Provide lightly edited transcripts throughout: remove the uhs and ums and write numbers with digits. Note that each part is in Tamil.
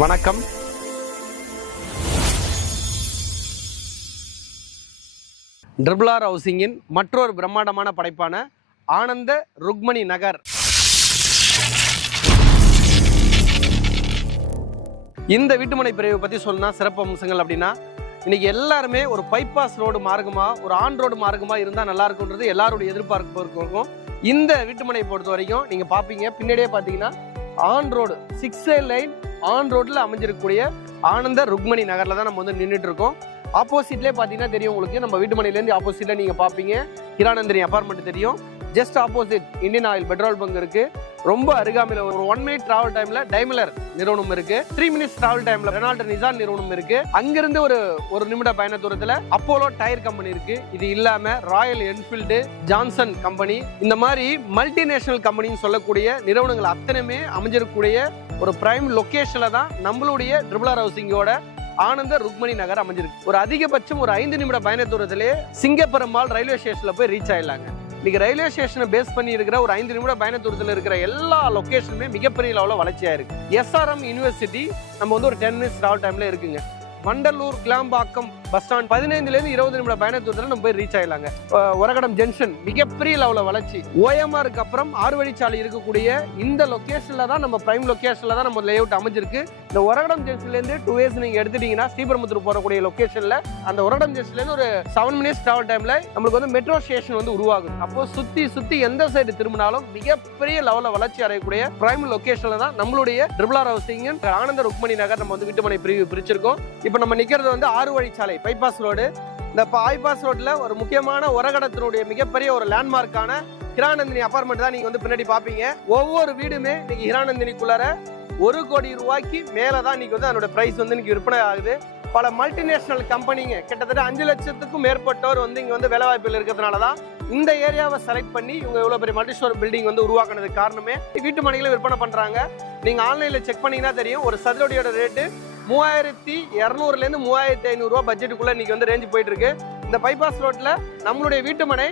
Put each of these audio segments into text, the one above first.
வணக்கம். ட்ரிபிள் ஆர் ஹவுசிங்கின் மற்றொரு பிரம்மாண்டமான படைப்பான ஆனந்த ருக்மணி நகர். இந்த வீட்டுமனை பிரிவை பற்றி சொன்னா சிறப்பு அம்சங்கள் அப்படின்னா, இன்னைக்கு எல்லாருமே ஒரு பைபாஸ் ரோடு மார்க்கமா, ஒரு ஆன் ரோடு மார்க்கமா இருந்தால் நல்லா இருக்குன்றது எல்லாருடைய எதிர்பார்ப்பு இருக்கும். இந்த வீட்டுமனை பொறுத்த வரைக்கும் நீங்க பாப்பீங்க, பின்னாடியே பார்த்தீங்கன்னா ஆன் ரோடு 6 லைன் ஆன் ரோட்ல அமைஞ்சிருக்கக்கூடிய ஆனந்த ருக்மணி நகர்ல தான் நம்ம வந்து நின்றுட்டு இருக்கோம். ஆப்போசிட்லேயே பார்த்தீங்கன்னா தெரியும் உங்களுக்கு, நம்ம வீட்டுமனையிலேருந்து ஆப்போசிட்ல நீங்க பார்ப்பீங்க ஹிரானந்தினி அபார்ட்மெண்ட் தெரியும். Just opposite Indian oil petrol bunk இருக்கு. ரொம்ப அருகாமையில் ஒரு 1 மினிட் டிராவல் டைம்ல டைமலர் நிறுவனம் இருக்கு. 3 மினிட்ஸ் டிராவல் டைம்ல ரெனால்ட் நிசான் நிறுவனம் இருக்கு. அங்கிருந்து ஒரு நிமிட பயண தூரத்துல அப்போலோ டயர் கம்பெனி இருக்கு. இது இல்லாம ராயல் என்ஃபீல்டு, ஜான்சன் கம்பெனி, இந்த மாதிரி மல்டிநேஷனல் கம்பெனின்னு சொல்லக்கூடிய நிறுவனங்கள் அத்தனையுமே அமைஞ்சிருக்கக்கூடிய ஒரு பிரைம் லொகேஷன்ல தான் நம்மளுடைய ட்ரிபிள் ஆர் ஹவுசிங்கோட ஆனந்த ருக்மணி நகர் அமைஞ்சிருக்கு. ஒரு அதிகபட்சம் ஒரு 5 நிமிட பயண தூரத்திலே சிங்கப்பெருமாள் ரயில்வே ஸ்டேஷன்ல போய் ரீச் ஆயிடலாங்க. இன்னைக்கு ரயில்வே ஸ்டேஷனை பேஸ் பண்ணி இருக்கிற ஒரு 5 நிமிட பயண தூரத்தில் இருக்கிற எல்லா லொகேஷனுமே மிகப்பெரிய லெவலில் வளர்ச்சியா இருக்கு. SRM யூனிவர்சிட்டி நம்ம வந்து ஒரு 10 மினிட்ஸ் டிராவல் டைம்ல இருக்குங்க. வண்டலூர் கிளாம்பாக்கம் பஸ் ஸ்டாண்ட் 15 20 நிமிட பயண தூரத்தில் நம்ம போய் ரீச் ஆயிடலாங்க. ஒரகடம் ஜங்ஷன் மிகப்பெரிய லெவலில் வளர்ச்சி. OMRக்கு அப்புறம் 6 வழிச்சாலை இருக்கக்கூடிய இந்த லொகேஷன்ல தான் நம்ம பிரைம் லொகேஷன்ல தான் நம்ம லேஅவுட் அமைஞ்சிருக்கு. இந்த ஒரகடம் ஜங்ஷன்ல இருந்து 2 ways நீங்க எடுத்துட்டீங்கன்னா ஸ்ரீபெரும்புத்தூர் போறக்கூடிய லொகேஷன்ல அந்த ஒரகடம் ஜங்ஷன்ல இருந்து ஒரு 7 மினிட்ஸ் டிராவல் டைம்ல நம்மளுக்கு வந்து மெட்ரோ ஸ்டேஷன் வந்து உருவாகுது. அப்போ சுத்தி எந்த சைடு திரும்பினாலும் மிகப்பெரிய லெவலில் வளர்ச்சி அடையக்கூடிய பிரைம் லொகேஷன்ல தான் நம்மளுடைய ட்ரிபிள் ஆர் ஹவுசிங் ஆனந்த ருக்மணி நகர் நம்ம வந்து வீட்டுமனை பிரிவு பிரிச்சிருக்கோம். இப்போ நம்ம நிக்கிறது வந்து 6 வழிச்சாலை பைபாஸ் ரோடு. இந்த பைபாஸ் ரோட்ல ஒரு முக்கியமான ஒரகடத்தினுடைய மிகப்பெரிய ஒரு லேண்ட்மார்க்கான ஹிரானந்தினி அபார்ட்மெண்ட் தான் நீங்க வந்து பின்னாடி பாப்பீங்க. ஒவ்வொரு வீடுமே இன்னைக்கு ஹிரானந்தினிக்குள்ளார 1 கோடி ரூபாய்க்கு மேலதான் இன்னைக்கு வந்து அதோட பிரைஸ் வந்து இன்னைக்கு விற்பனை ஆகுது. பல மல்டிநேஷனல் கம்பெனிங்க கிட்டத்தட்ட 5 லட்சத்துக்கும் மேற்பட்டவர் வந்து இங்க வந்து வேலை வாய்ப்பில் இருக்கிறதுனாலதான் இந்த ஏரியாவை செலக்ட் பண்ணி இவங்க இவ்வளவு பெரிய மல்டி ஸ்டோர் பில்டிங் வந்து உருவாக்குனதுக்கு காரணமே வீட்டு மனைகளை விற்பனை பண்றாங்க. நீங்க ஆன்லைன்ல செக் பண்ணீங்கன்னா தெரியும், ஒரு சதுரடியோட ரேட்டு 3200 இருந்து 3500 ரூபாய் பட்ஜெட்டுக்குள்ள இன்னைக்கு வந்து ரேஞ்ச் போயிட்டு இருக்கு. இந்த பைபாஸ் ரோட்ல நம்மளுடைய வீட்டுமனை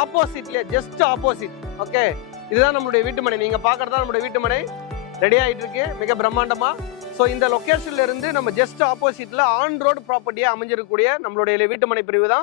ஆப்போசிட்ல ஜஸ்ட் ஆப்போசிட். ஓகே, இதுதான் நம்மளுடைய வீட்டுமனை. நீங்க பாக்குறதா நம்மளுடைய வீட்டுமனை ரெடி ஆயிட்டு இருக்கு மிக பிரம்மாண்டமா. ஸோ இந்த லொகேஷன்ல இருந்து நம்ம ஜஸ்ட் ஆப்போசிட்ல ஆன் ரோடு ப்ராப்பர்ட்டியா அமைஞ்சிருக்கக்கூடிய நம்மளுடைய வீட்டுமனை பிரிவு தான்